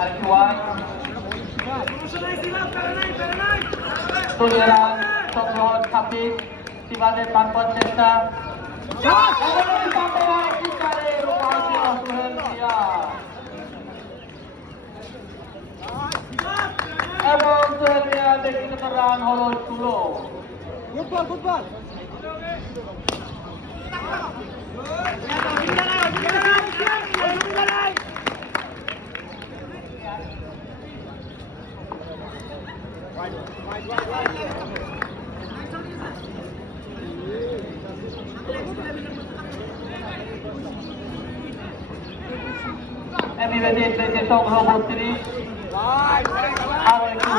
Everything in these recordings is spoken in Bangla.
আরেকটি ওয়াইড তুলে রান সংগ্রহ 26 সিবাদের পারপার চেষ্টা এবং সোহেল মিয়া ব্যক্তিগত রান হলো 16। সংগ্রহ 32 আরো একটি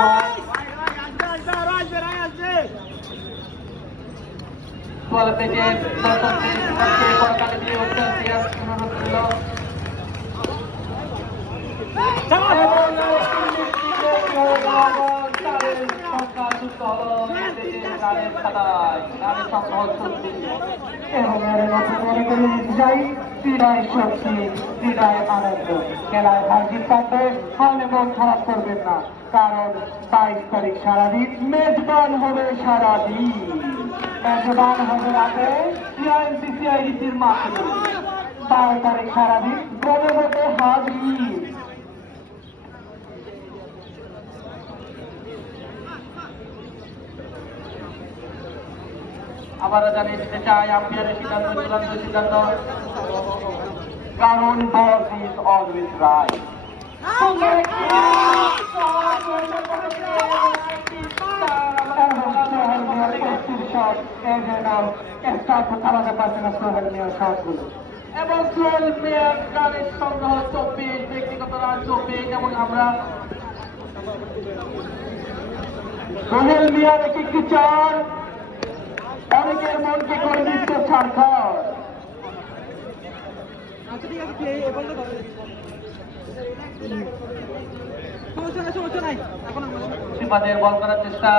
সোয়াল পেজে দিয়ে উঠছেন সিরাজ ক্রীড়ায় শক্তি ক্রীড়ায় আনন্দ খেলায় হারজিত থাকবে ফলে মন খারাপ করবেন না কারণ 22 তারিখ সারাদিন মেজবান হবে সারাদিন মেজবান হবে রাতে সিআইডিসির মাঠে 12 তারিখ সারাদিন গড়ে হবে হাজির। আবারও জানিয়ে দিতে চাই আম্পায়ারের সিদ্ধান্ত চূড়ান্ত সিদ্ধান্ত কারণ বল ইজ অলওয়েজ রাইট। এবং সোহেল মিয়ার রানের সংগ্রহ 24 ব্যক্তিগত রান 24 এবং আমরা সোহেল মিয়ার একটি চার অনেকের মনকে করে দিচ্ছে ছাড়খাড়। সিপাদের বল করার চেষ্টা